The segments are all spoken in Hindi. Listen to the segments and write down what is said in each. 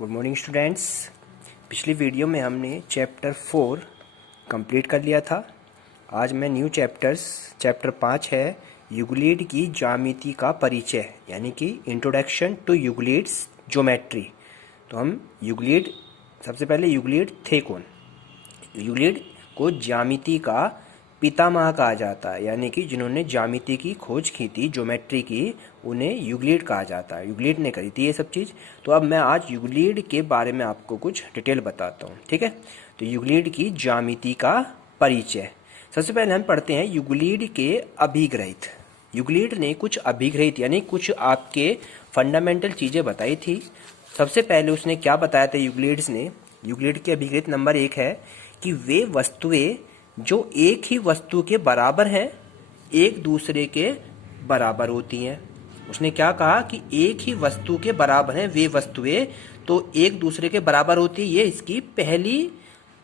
Good morning students. पिछली वीडियो में हमने चैप्टर 4 कंप्लीट कर लिया था। आज मैं न्यू चैप्टर 5 है यूक्लिड की ज्यामिति का परिचय, यानी कि इंट्रोडक्शन टू यूक्लिड्स ज्योमेट्री। तो हम यूक्लिड, सबसे पहले यूक्लिड थे कौन? यूक्लिड को ज्यामिति का पितामह कहा जाता है, यानी कि जिन्होंने ज्यामिति की खोज की थी, ज्योमेट्री की, उन्हें यूक्लिड कहा जाता है। यूक्लिड ने करी थी ये सब चीज़। तो अब मैं आज यूक्लिड के बारे में आपको कुछ डिटेल बताता हूँ, ठीक है। तो यूक्लिड की ज्यामिति का परिचय, सबसे पहले हम पढ़ते हैं यूक्लिड के अभिग्रहित। यूक्लिड ने कुछ अभिग्रहित यानी कुछ आपके फंडामेंटल चीज़ें बताई थी। सबसे पहले उसने क्या बताया था यूक्लिड्स ने? यूक्लिड के अभिग्रहित नंबर 1 है कि वे वस्तुएं जो एक ही वस्तु के बराबर हैं, एक दूसरे के बराबर होती हैं। उसने क्या कहा कि एक ही वस्तु के बराबर हैं वे वस्तुएं, तो एक दूसरे के बराबर होती है। ये इसकी पहली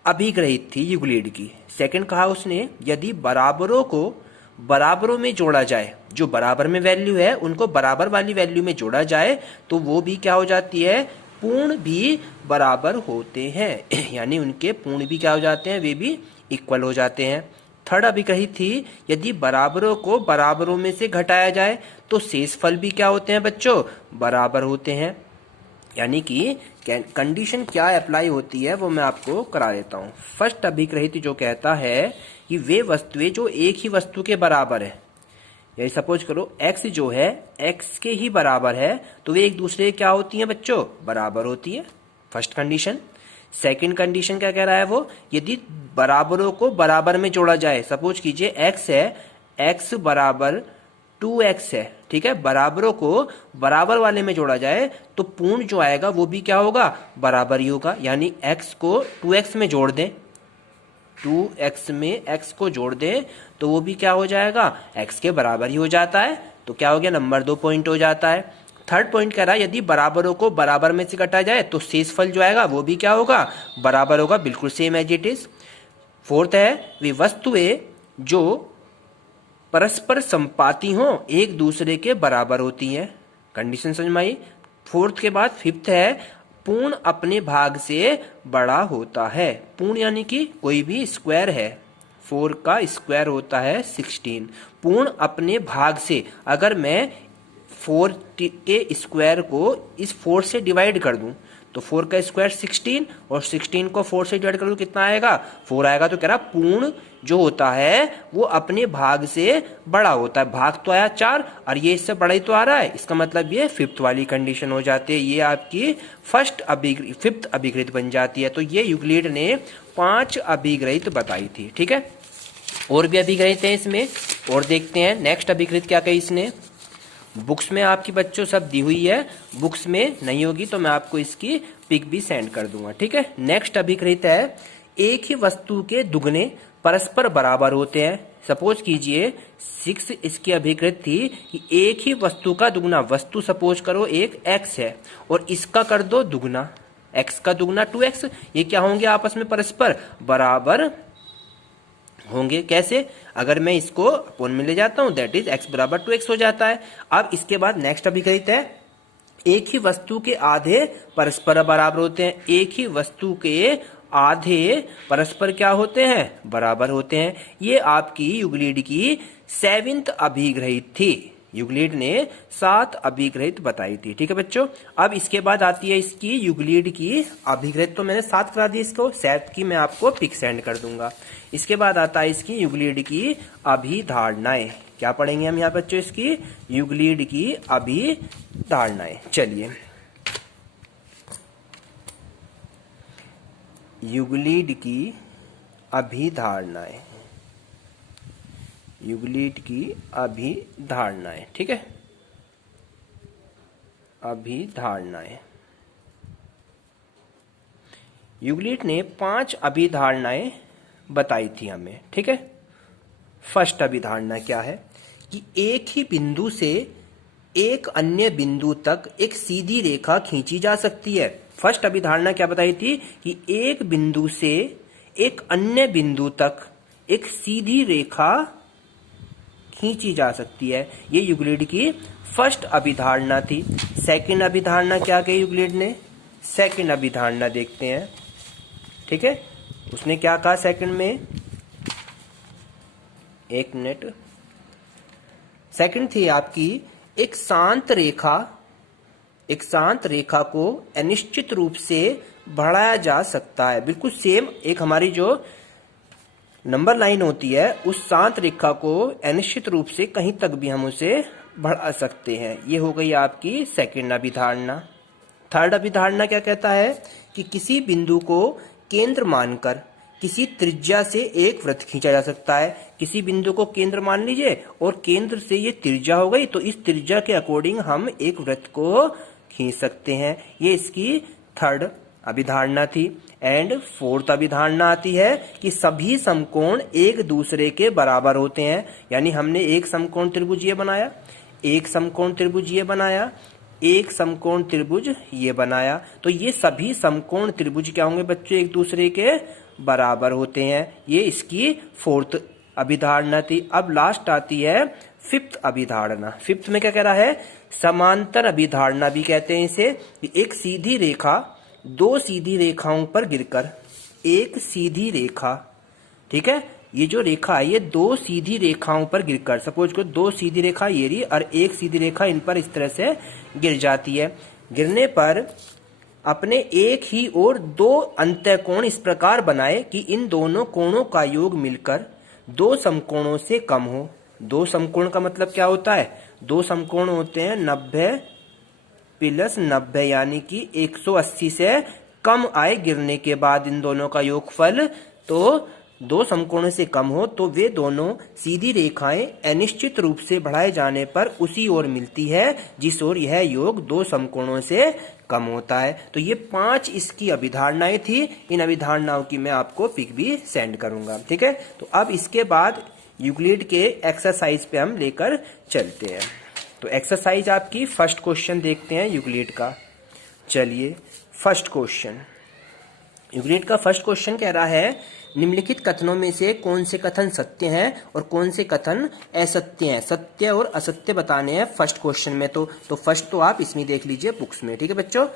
अभिग्रहित थी यूक्लिड की। सेकंड कहा उसने, यदि बराबरों को बराबरों में जोड़ा जाए, जो बराबर में वैल्यू है उनको बराबर वाली वैल्यू में जोड़ा जाए, तो वो भी क्या हो जाती है? पूर्ण भी बराबर होते हैं। यानी उनके पूर्ण भी क्या हो जाते हैं? वे भी इक्वल हो जाते हैं। थर्ड अभिग्रहित थी, यदि बराबरों को बराबरों में से घटाया जाए तो शेषफल भी क्या होते हैं बच्चों? बराबर होते हैं। यानी कि कंडीशन क्या अप्लाई होती है वो मैं आपको करा देता हूँ। फर्स्ट अभिग्रहित जो कहता है कि वे वस्तुएं जो एक ही वस्तु के बराबर है, यही सपोज करो x जो है x के ही बराबर है, तो वे एक दूसरे क्या होती हैं बच्चों? बराबर होती है। First condition. सेकंड कंडीशन क्या कह रहा है वो? यदि बराबरों को बराबर में जोड़ा जाए, सपोज कीजिए x है, x बराबर 2x है, ठीक है। बराबरों को बराबर वाले में जोड़ा जाए तो पूर्ण जो आएगा वो भी क्या होगा? बराबर ही होगा। यानी x को 2x में जोड़ दें, 2x में x को जोड़ दें तो वो भी क्या हो जाएगा? x के बराबर ही हो जाता है। तो क्या हो गया? नंबर 2 पॉइंट हो जाता है। थर्ड पॉइंट कह रहा है यदि बराबरों को बराबर में से घटा जाए तो शेषफल जो आएगा वो भी क्या होगा? बराबर होगा, बिल्कुल same as it is. Fourth है, वे वस्तुएं जो परस्पर संपाती हो एक दूसरे के बराबर होती हैं। कंडीशन समझ में आई? फोर्थ के बाद फिफ्थ है, पूर्ण अपने भाग से बड़ा होता है। पूर्ण यानी कि कोई भी स्क्वायर है, 4 का स्क्वायर होता है 16। पूर्ण अपने भाग से, अगर मैं 4 के स्क्वायर को इस 4 से डिवाइड कर दूं तो 4 का स्क्वायर 16 और 16 को 4 से डिवाइड कर दूं कितना आएगा? 4 आएगा। तो कह रहा पूर्ण जो होता है वो अपने भाग से बड़ा होता है। भाग तो आया 4 और ये इससे बड़ा ही तो आ रहा है, इसका मतलब ये फिफ्थ वाली कंडीशन हो जाती है। ये आपकी फिफ्थ अभिग्रहित बन जाती है। तो ये यूक्लिड ने 5 अभिग्रहित बताई थी, ठीक है। और भी अभिग्रहित है इसमें, और देखते हैं नेक्स्ट अभिग्रहित क्या कही इसने। बुक्स में आपकी बच्चों सब दी हुई है, बुक्स में नहीं होगी तो मैं आपको इसकी पिक भी सेंड कर दूंगा, ठीक है। नेक्स्ट अभिग्रहित है, एक ही वस्तु के दुगने परस्पर बराबर होते हैं। सपोज कीजिए 6 इसकी अभिग्रहित थी कि एक ही वस्तु का दुगना, वस्तु सपोज करो एक x है और इसका कर दो दुगना, x का दुगना 2x, ये क्या होंगे? आपस में परस्पर बराबर होंगे। कैसे? अगर मैं इसको अपोन में ले जाता हूं, दैट इज x बराबर 2x हो जाता है। अब इसके बाद नेक्स्ट अभिग्रहित है, एक ही वस्तु के आधे परस्पर बराबर होते हैं। एक ही वस्तु के आधे परस्पर क्या होते हैं? बराबर होते हैं। ये आपकी यूक्लिड की 7th अभिग्रहित थी। यूक्लिड ने 7 अभिग्रहित बताई थी, ठीक है बच्चों। अब इसके बाद आती है इसकी यूक्लिड की अभिग्रहित, तो मैंने 7 करा दी, इसको 7 की मैं आपको पिक सेंड कर दूंगा। इसके बाद आता है इसकी यूक्लिड की अभिधारणाएं। क्या पढ़ेंगे हम यहाँ बच्चों? इसकी यूक्लिड की अभिधारणाएं। चलिए, यूक्लिड की अभिधारणाएं, यूक्लिड की अभिधारणाएं, ठीक है। अभिधारणाएं, यूक्लिड ने 5 अभिधारणाएं बताई थी हमें, ठीक है। फर्स्ट अभिधारणा क्या है कि एक ही बिंदु से एक अन्य बिंदु तक एक सीधी रेखा खींची जा सकती है। फर्स्ट अभिधारणा क्या बताई थी कि एक बिंदु से एक अन्य बिंदु तक एक सीधी रेखा खींची जा सकती है। ये यूक्लिड की फर्स्ट अभिधारणा थी। सेकंड अभिधारणा क्या कही यूक्लिड ने? सेकंड अभिधारणा देखते हैं। ठीक है, उसने क्या कहा सेकंड में, एक मिनट। सेकंड थी आपकी, एक शांत रेखा को अनिश्चित रूप से बढ़ाया जा सकता है। बिल्कुल सेम, एक हमारी जो नंबर लाइन होती है उस शांत रेखा को अनिश्चित रूप से कहीं तक भी हम उसे बढ़ा सकते हैं। ये हो गई आपकी सेकंड अभिधारणा। थर्ड अभिधारणा क्या कहता है कि किसी बिंदु को केंद्र मानकर किसी त्रिज्या से एक वृत्त खींचा जा सकता है। किसी बिंदु को केंद्र मान लीजिए और केंद्र से ये त्रिज्या हो गई, तो इस त्रिज्या के अकॉर्डिंग हम एक वृत्त को खींच सकते हैं। ये इसकी थर्ड अभिधारणा थी। एंड फोर्थ अभिधारणा आती है कि सभी समकोण एक दूसरे के बराबर होते हैं। यानी हमने एक समकोण त्रिभुज ये बनाया, एक समकोण त्रिभुज ये बनाया, एक समकोण त्रिभुज ये बनाया, तो ये सभी समकोण त्रिभुज क्या होंगे बच्चों, एक दूसरे के बराबर होते हैं। ये इसकी फोर्थ अभिधारणा थी। अब लास्ट आती है फिफ्थ अभिधारणा। फिफ्थ में क्या कह रहा है, समांतर अभिधारणा भी कहते हैं इसे। एक सीधी रेखा दो सीधी रेखाओं पर गिरकर, एक सीधी रेखा, ठीक है, ये जो रेखा है ये दो सीधी रेखाओं पर गिरकर, सपोज को दो सीधी रेखा ये रही और एक सीधी रेखा इन पर इस तरह से गिर जाती है। गिरने पर अपने एक ही और दो अंतःकोण इस प्रकार बनाए कि इन दोनों कोणों का योग मिलकर दो समकोणों से कम हो। दो समकोण का मतलब क्या होता है, दो समकोण होते हैं 90 प्लस 90, यानी कि 180 से कम आए गिरने के बाद इन दोनों का योगफल, तो दो समकोणों से कम हो तो वे दोनों सीधी रेखाएं अनिश्चित रूप से बढ़ाए जाने पर उसी ओर मिलती है जिस ओर यह योग दो समकोणों से कम होता है। तो ये 5 इसकी अभिधारणाएं थी। इन अभिधारणाओं की मैं आपको पिक भी सेंड करूंगा। ठीक है, तो अब इसके बाद यूक्लिड के एक्सरसाइज पे हम लेकर चलते हैं। तो एक्सरसाइज आपकी फर्स्ट क्वेश्चन देखते हैं यूक्लिड का। चलिए फर्स्ट क्वेश्चन, यूक्लिड का फर्स्ट क्वेश्चन कह रहा है निम्नलिखित कथनों में से कौन से कथन सत्य हैं और कौन से कथन असत्य हैं। सत्य और असत्य बताने हैं फर्स्ट क्वेश्चन में। तो फर्स्ट तो आप इसमें देख लीजिए बुक्स में। ठीक है बच्चों,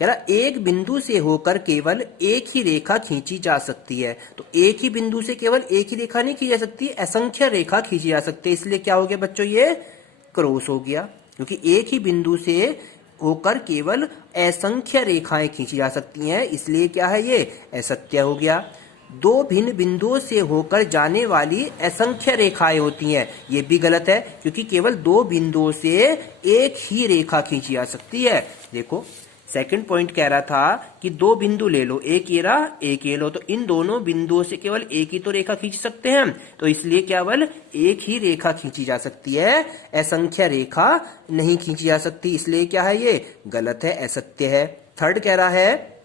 कह रहा एक बिंदु से होकर केवल एक ही रेखा खींची जा सकती है। तो एक ही बिंदु से केवल एक ही रेखा नहीं खींची जा सकती, असंख्य रेखा खींची जा सकती है। इसलिए क्या हो गया बच्चों, ये क्रॉस हो गया, क्योंकि एक ही बिंदु से होकर केवल असंख्य रेखाएं खींची जा सकती हैं, इसलिए क्या है ये असत्य हो गया। दो भिन्न बिंदुओं से होकर जाने वाली असंख्य रेखाएं होती हैं, ये भी गलत है, क्योंकि केवल दो बिंदुओं से एक ही रेखा खींची जा सकती है। देखो सेकंड पॉइंट कह रहा था कि दो बिंदु ले लो, एक ये रहा एक ये लो, तो इन दोनों बिंदुओं से केवल एक ही तो रेखा खींच सकते हैं, तो इसलिए केवल एक ही रेखा खींची जा सकती है, असंख्य रेखा नहीं खींची जा सकती, इसलिए क्या है ये गलत है, असत्य है। थर्ड कह रहा है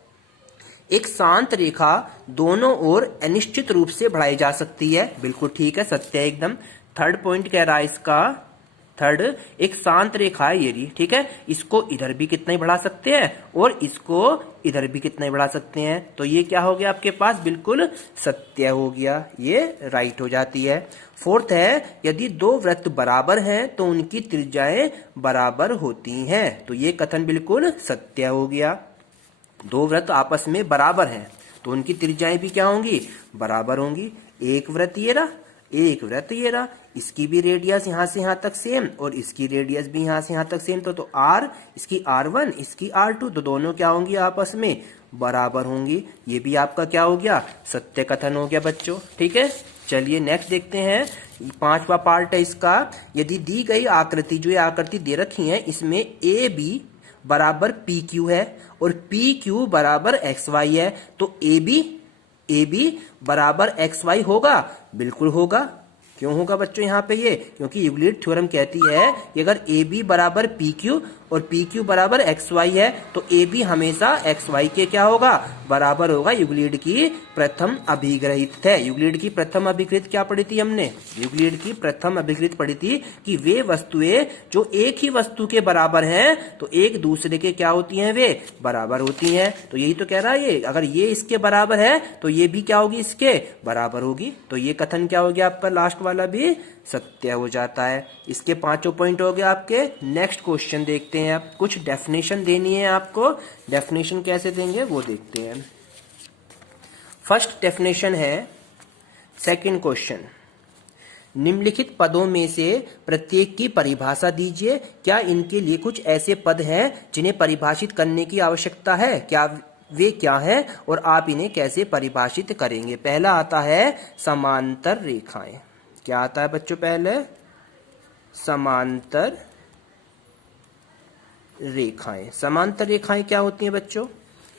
एक शांत रेखा दोनों ओर अनिश्चित रूप से बढ़ाई जा सकती है, बिल्कुल ठीक है, सत्य है एकदम। थर्ड पॉइंट कह रहा है इसका, थर्ड एक शांत रेखा है ये रही, ठीक है, इसको इधर भी कितना ही बढ़ा सकते हैं और इसको इधर भी कितना ही बढ़ा सकते हैं, तो ये क्या हो गया आपके पास, बिल्कुल सत्य हो गया, ये राइट हो जाती है। फोर्थ है यदि दो वृत्त बराबर हैं तो उनकी त्रिज्याएं बराबर होती हैं, तो ये कथन बिल्कुल सत्य हो गया। दो वृत्त आपस में बराबर हैं तो उनकी त्रिज्याएं भी क्या होंगी, बराबर होंगी। एक वृत्त ये रहा, एक वृत्त ये रहा, इसकी भी रेडियस यहाँ से यहाँ तक सेम और इसकी रेडियस भी यहाँ से यहाँ तक सेम, तो R इसकी R1 इसकी R2, तो दोनों क्या होंगी आपस में बराबर होंगी। ये भी आपका क्या हो गया, सत्य कथन हो गया बच्चों। ठीक है, चलिए नेक्स्ट देखते हैं, पांचवा पार्ट है इसका। यदि दी गई आकृति, जो ये आकृति दे रखी है, इसमें AB बराबर PQ है और PQ बराबर XY है, तो AB बराबर XY होगा, बिल्कुल होगा। क्यों होगा बच्चों यहाँ पे ये, क्योंकि यूक्लिड थ्योरम कहती है कि अगर AB बराबर PQ और PQ बराबर XY है तो AB हमेशा XY के क्या होगा, बराबर होगा। यूक्लिड की प्रथम अभिग्रहित है। यूक्लिड की प्रथम अभिग्रहित क्या पढ़ी थी हमने, यूक्लिड की प्रथम अभिग्रहित पढ़ी थी कि वे वस्तुएं जो एक ही वस्तु के बराबर हैं तो एक दूसरे के क्या होती हैं, वे बराबर होती हैं। तो यही तो कह रहा है ये, अगर ये इसके बराबर है तो ये भी क्या होगी, इसके बराबर होगी। तो ये कथन क्या हो गया आपका, लास्ट वाला भी सत्य हो जाता है। इसके पांचों पॉइंट हो गए आपके। नेक्स्ट क्वेश्चन देखते हैं। अब कुछ डेफिनेशन देनी है आपको। डेफिनेशन कैसे देंगे वो देखते हैं। फर्स्ट डेफिनेशन है सेकंड क्वेश्चन, निम्नलिखित पदों में से प्रत्येक की परिभाषा दीजिए। क्या इनके लिए कुछ ऐसे पद हैं जिन्हें परिभाषित करने की आवश्यकता है? क्या वे क्या हैं और आप इन्हें कैसे परिभाषित करेंगे? पहला आता है समांतर रेखाएं। क्या आता है बच्चों? पहले समांतर रेखाएं। समांतर रेखाएं क्या होती हैं बच्चों?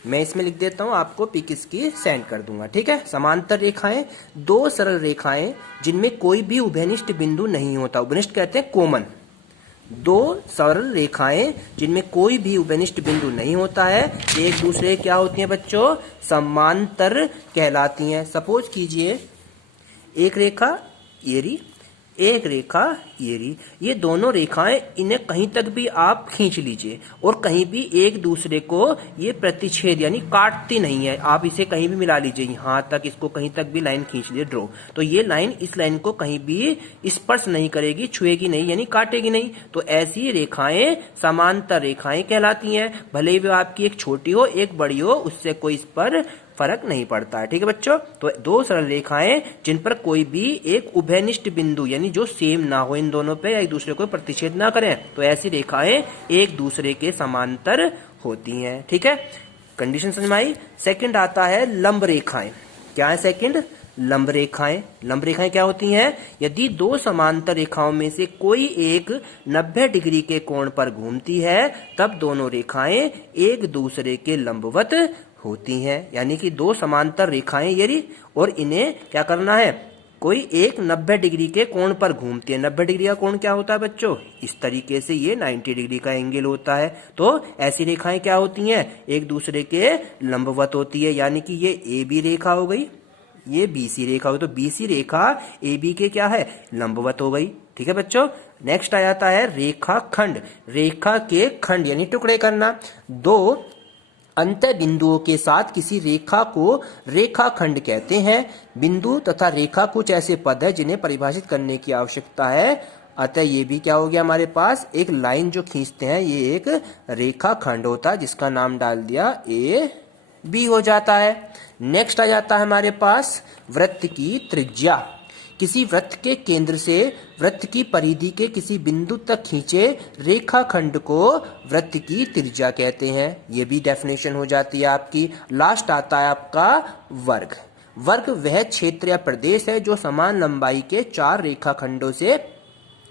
मैं इसमें लिख देता हूं, आपको पिक इसकी सेंड कर दूंगा, ठीक है। समांतर रेखाएं दो सरल रेखाएं जिनमें कोई भी उभयनिष्ठ बिंदु नहीं होता। उभयनिष्ठ कहते हैं कॉमन। दो सरल रेखाएं जिनमें कोई भी उभयनिष्ठ बिंदु नहीं होता है, एक दूसरे क्या होती हैं बच्चों? समांतर कहलाती हैं। सपोज कीजिए एक रेखा ये रही, एक रेखा ये रही। ये दोनों रेखाएं, इन्हें कहीं तक भी आप खींच लीजिए और कहीं भी एक दूसरे को ये प्रतिच्छेद यानी काटती नहीं है। आप इसे कहीं भी मिला लीजिए, यहां तक इसको कहीं तक भी लाइन खींच लीजिए ड्रॉ, तो ये लाइन इस लाइन को कहीं भी स्पर्श नहीं करेगी, छुएगी नहीं यानी काटेगी नहीं। तो ऐसी रेखाएं समांतर रेखाएं कहलाती हैं। भले ही वो आपकी एक छोटी हो एक बड़ी हो, उससे कोई इस पर फर्क नहीं पड़ता है, ठीक है बच्चों। तो दो सरल रेखाएं जिन पर कोई भी एक उभयनिष्ठ बिंदु यानी जो सेम ना हो इन दोनों पे या एक दूसरे को प्रतिच्छेद ना करें, तो ऐसी रेखाएं एक दूसरे के समांतर होती हैं, ठीक है। कंडीशन समझ में आई। सेकंड आता है लंब रेखाएं। क्या है सेकंड? लंब रेखाएं। लंब रेखाएं क्या होती हैं? यदि दो समांतर रेखाओं में से कोई एक 90 डिग्री के कोण पर घूमती है, तब दोनों रेखाएं एक दूसरे के लंबवत होती हैं। यानी कि दो समांतर रेखाएं यदि और इन्हें क्या करना है, कोई एक 90 डिग्री के कोण पर घूमती है। 90 डिग्री का कोण क्या होता है बच्चों? इस तरीके से ये 90 डिग्री का एंगल होता है। तो ऐसी रेखाएं क्या होती हैं? एक दूसरे के लंबवत होती है। यानी कि ये ए बी रेखा हो गई, ये बीसी रेखा हो गई, तो बीसी रेखा ए बी के क्या है? लंबवत हो गई, ठीक है बच्चों। नेक्स्ट आ जाता है रेखा खंड। रेखा के खंड यानी टुकड़े करना। दो अंत बिंदुओं के साथ किसी रेखा को रेखाखंड कहते हैं। बिंदु तथा रेखा कुछ ऐसे पद है जिन्हें परिभाषित करने की आवश्यकता है। अतः ये भी क्या हो गया हमारे पास? एक लाइन जो खींचते हैं ये एक रेखाखंड होता है, जिसका नाम डाल दिया ए बी हो जाता है। नेक्स्ट आ जाता है हमारे पास वृत्त की त्रिज्या। किसी वृत्त के केंद्र से वृत्त की परिधि के किसी बिंदु तक खींचे रेखाखंड को वृत्त की त्रिज्या कहते हैं। ये भी डेफिनेशन हो जाती है आपकी। लास्ट आता है आपका वर्ग। वर्ग वह क्षेत्र या प्रदेश है जो समान लंबाई के चार रेखाखंडों से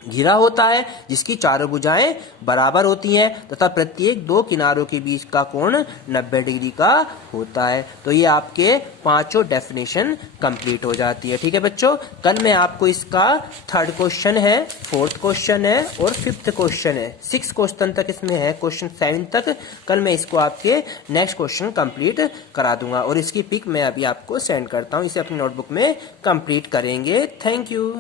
घिरा होता है, जिसकी चारों भुजाएं बराबर होती हैं तथा प्रत्येक दो किनारों के बीच का कोण 90 डिग्री का होता है। तो ये आपके पांचों डेफिनेशन कंप्लीट हो जाती है, ठीक है बच्चों। कल मैं आपको इसका थर्ड क्वेश्चन है, फोर्थ क्वेश्चन है और फिफ्थ क्वेश्चन है, 6 क्वेश्चन तक इसमें है, क्वेश्चन 7 तक। कल मैं इसको आपके नेक्स्ट क्वेश्चन कंप्लीट करा दूंगा और इसकी पिक मैं अभी आपको सेंड करता हूँ। इसे अपनी नोटबुक में कंप्लीट करेंगे। Thank you.